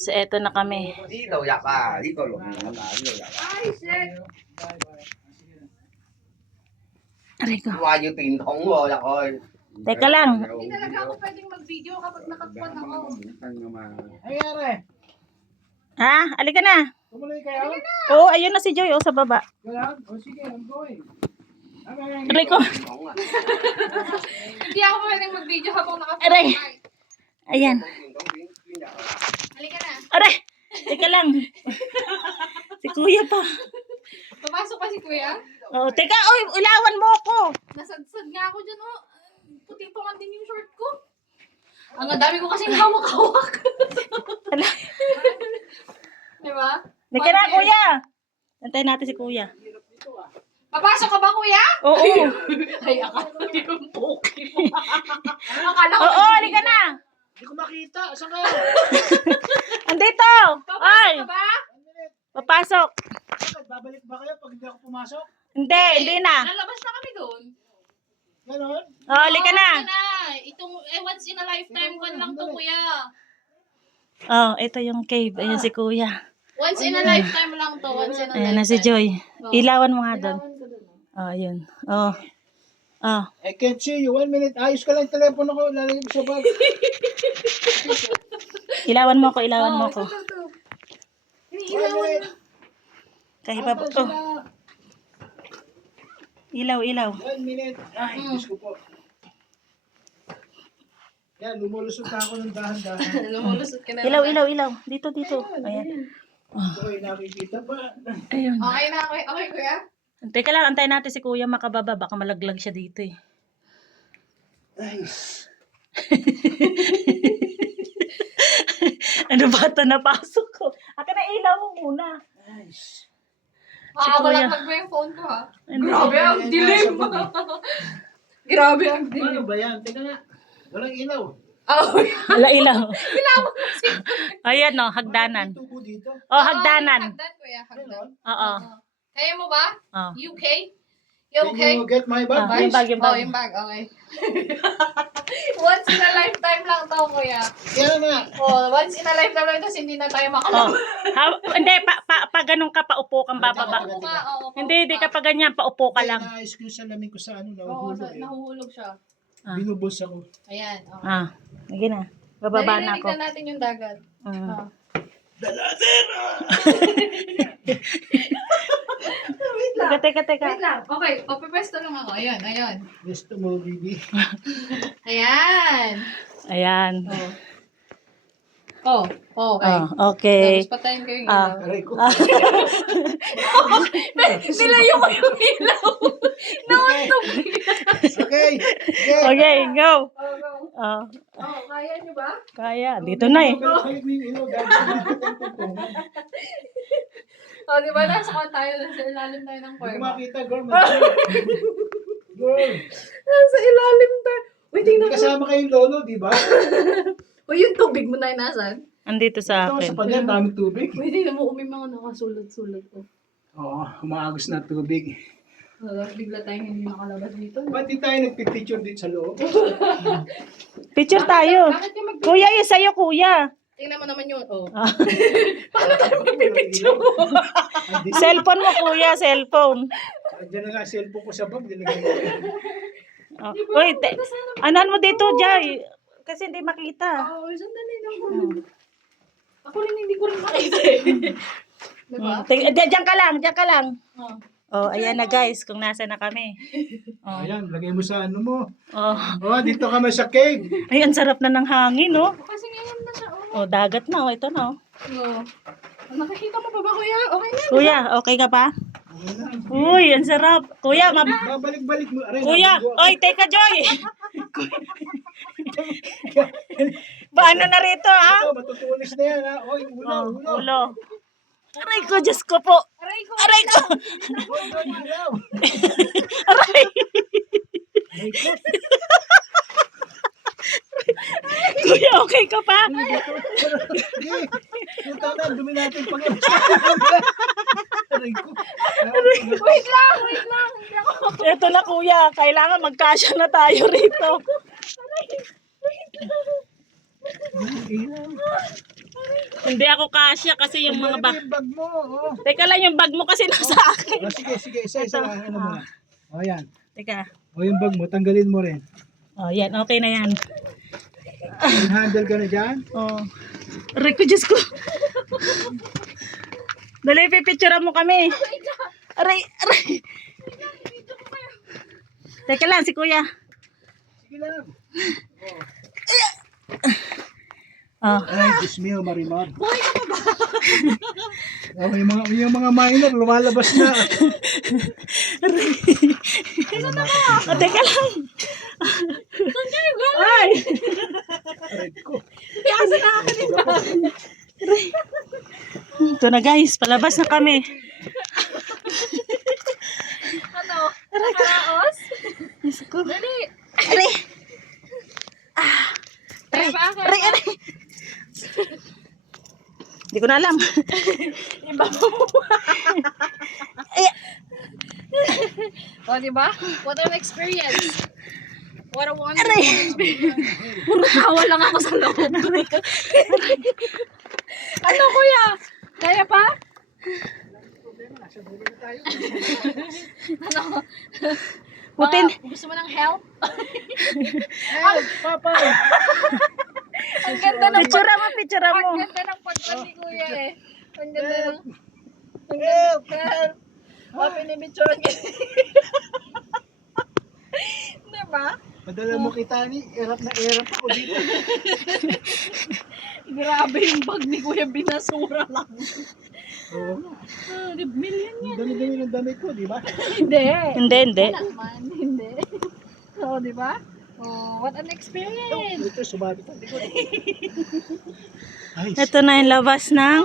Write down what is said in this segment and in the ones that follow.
So, eto na kami. Dito, yaka. Dito, dito, yaka. Ay, shit! Aray ko. Iwayo tintong mo, yaka. Teka lang. Hindi talaga ako pwedeng mag-video kapag nakakpan ako. Ay, are. Ha? Alika na. Tumuloy kayo? Oo, ayun na si Joy. Oh, sa baba. Wala? O sige, I'm going. Aray ko. Hindi ako pwedeng mag-video habang nakakpan. Aray. Ayan. Halika na. Aray. Teka lang. Si kuya pa. Papasok pa si kuya. Oh, teka. Oy, ilawan mo ako. Nasadsad nga ako dyan, oh. Puti-pungan din yung short ko. Ang dami ko kasing hawak-hawak. Ala. Diba? Teka na, kuya. Antayin natin si kuya. Papasok ka ba, kuya? Oo. Ay, akala ko yung poke mo. Akala ko. Oo, alika na. Hindi ko makita. Saan kayo? Andito. Ay. Papasok ka ba? Papasok. Bakit? Babalik ba kayo pag hindi ako pumasok? Hindi na. Lalabas na kami doon. Ganon? Oh, alika na. Itong, once in a lifetime ko lang to, kuya. Oh, ito yung cave. Ayan si kuya. Once in a lifetime lang to. Once in a Ayan lifetime. na si Joy. Ilawan mo nga doon. Ilawan ko doon. Oh, ayun. Oh. Oh. I can't see you. 1 minute. Ayos ka lang yung telepono ko. Lalagay ko sa bag. Ilawan mo ako, ilawan mo ako. Ito. 1 minute. Kahit pa oh. Ilaw. 1 minute. Ay, Diyos ko po. Yan, lumulusot na ako ng dahan-dahan. Lumulusot ka na. Ilaw. Dito. Ayan. Okay, nakikita ba? Ayun. Okay na, okay, kuya? Teka lang, antayin natin si kuya makababa. Baka malaglag siya dito eh. Nice. Ano ba ito? Napasok ko. Aka na ilaw mo muna. Nice. Makakabalaglag mo yung phone ko, ha? Ano? Grabe ang dilim. Grabe ang Ano dilim. ba yan? Teka nga. Walang ilaw. Oh, Ala, ilaw. Kailangan mo si... Ayan no, hagdanan. May tubo dito. Oh, hagdanan. Hagdan, kuya, hagdan. Oo. Kaya mo ba? Oh. UK? You Can okay? you get my bag, Ah, please? yung bag. Yung bag, okay. Once in a lifetime lang to, kuya. Kaya nga. Oh, once in a lifetime lang ito, hindi na tayo Oh. makalabas. Hindi, pa ganun ka, paupo kang bababa. Oo nga, oo. Hindi ka pa ganyan, paupo ka lang. Naayos ko yung salamin ko sa ano, Oo, nahuhulog eh. nahuhulog siya. Ah. Binubos ako. Ayan, okay. Ah, sige na. Bababa na Naririnig ako. na natin yung dagat. Mm. Ah. Teka. Wait lang. Okay, papipesto lang ako. Ayan. Gusto mo, baby? Ayan. Ayan. Oh, okay. Oh, okay. Tapos patayin ko yung Ah. ilaw. Aray ko. Nilayo ko yung ilaw. Nauntog. Okay. Okay, go. Go. Oh, Kaya nyo ba? kaya. Dito na eh. Balik mo yung ilaw. Bakit ang tutungan? Di ba? Nasa kwan tayo. Nasa ilalim tayo ng Hindi ko kuweba. makita, girl. Girl. Nasa ilalim tayo. Uy, tingnan mo. Kasama kayong lolo, di ba? Uy, yung tubig mo na nasan? Andito sa Ito sa akin. pader, dami tubig. Uy, tingnan mo. May mga nakasulat-sulat ko. Oo, umaagos na tubig. Bigla tayong hindi nakalabas dito. Ba't di tayo nagpipicture dito sa loob? Picture tayo. Bakit ka mag- Kuya, yun sa'yo, kuya. Tingnan mo naman yun. Oh. Ah. Paano tayo magpipicture? Cellphone mo, kuya. Cellphone. Diyan na nga cellphone ko sa bag. Dinagay ko. Oh. Uy, anan mo dito, Jai. Kasi hindi makita. Oo, sandali lang. Ako rin hindi ko rin makita eh. Diba? Diyan ka lang. Oh. Oh, ayan na guys, kung nasa na kami. Oh. Ayan, lagay mo sa ano mo. Oh. Oh, dito kami sa cave. Ay, ang sarap na ng hangin, no? Kasi ngayon na siya. Oh, dagat na, oh. Ito na, oh. Oh. Nakikita mo pa ba, kuya? Okay na. Kuya, okay ka pa? Uy, ang sarap. Kuya, Babalik-balik mo. Aray, Kuya, nabigyan ako. oy, teka, Joy. Paano na rito, ha? Ito, matutulis na yan, ha? Oy, ulo, Oh, ulo. ulo. Aray ko, Diyos ko po. Aray ko. Aray ko. Uy, ulo. Aray. Aray ko. Kuya, okay ka pa? Sige. Punta na, dumi natin pag Aray ko. Wait lang. Hindi ako. Ito na, kuya. Kailangan magkasya na tayo rito. Hindi ako kasya kasi yung mga bag. Yung bag mo, oh. Teka lang, yung bag mo kasi nasa akin. Oh, sige, sige, isa-isa lang. Ano mo na. O, yan. Teka. O, yung bag mo, tanggalin mo rin. Oh, yan. Okay na yan. Yung handle ka na dyan. Oh. Aray ko, Diyos ko. Dali, pipicturean mo kami. Aray, aray. Teka lang, si kuya. Sige lang. Oh. Ay, Diyos mio, Marimar. Oh, yung mga minor, lumalabas na. Oh, teka lang. Ay! Aray ko. Asa na akin yung bag. Ito na guys, palabas na kami. Ano? Nakaraos? Diyos ko. Dali. Aray! Kaya ba? Aray, aray! Hindi ko na alam. Iba mo. O, diba? What an experience. What a wonderful experience. Puro tawa lang ako sa loob. Ano, kuya? Kaya pa? Ano? Putin. Gusto mo ng help? Help, Papa! Ang ganda ng Picture mo. Ang ganda ng pagkat ni kuya eh. Ang ganda ng... Help! Help! Pinibitsura niya. Diba? Padala mo kita ni, erap na erap ako dito. Grabe yung bag ni kuya, binasura lang. Oo. Million Ang yan. dami-dami ng damit ko, di ba? Hindi. Hindi. Wala man, hindi. Oo, di ba? Oh, what an experience. Ito, sumabit ang likod. Ay, Ito na yung labas ng...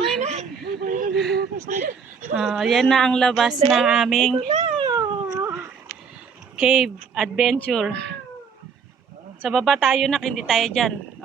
yan na ang labas ng aming cave adventure. Sa baba tayo na, hindi tayo dyan.